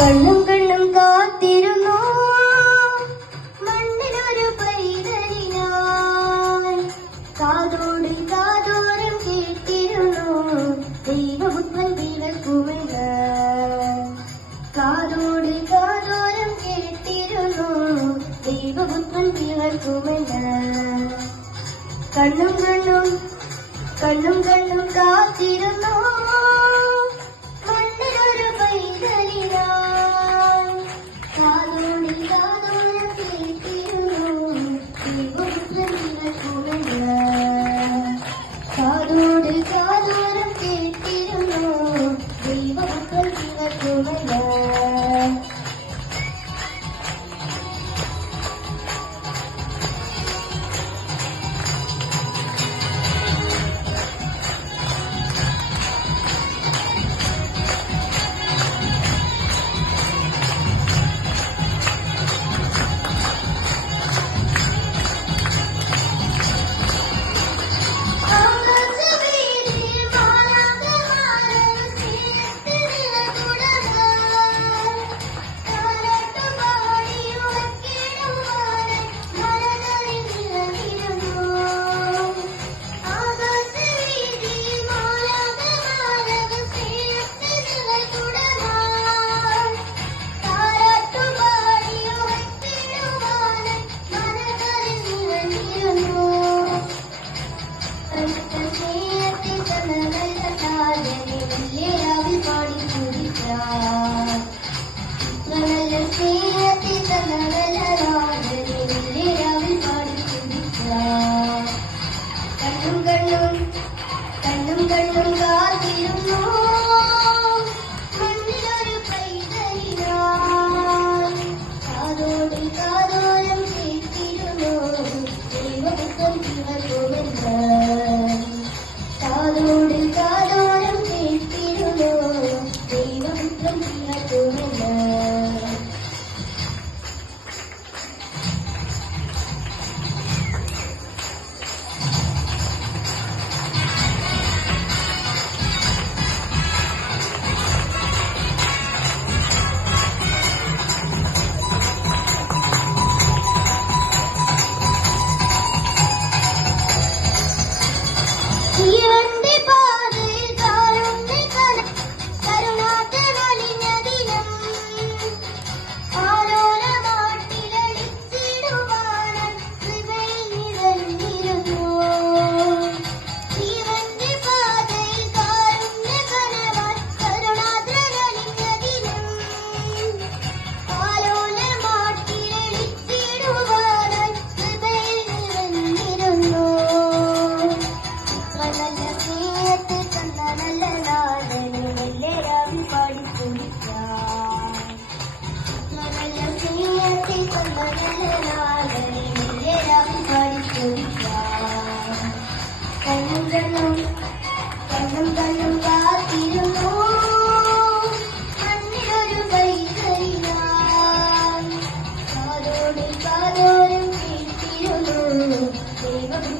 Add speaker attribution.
Speaker 1: കണ്ണും കണ്ണും കാത്തിരുന്നു. മണ്ണിലൊരു പൈതലിനായി കാതോട് കാതോരം കേട്ടിരുന്നു. ദൈവപുത്രൻ വിളക്കുമെന്ന് കാതോട് കാതോരം കേട്ടിരുന്നു. ദൈവപുത്രൻ വിളക്കുമെന്ന് കണ്ണും കണ്ണും കണ്ണും കണ്ണും കാത്തിരുന്നു. المدينة منى കണ്ണും കണ്ണും കാത്തിരുന്നു.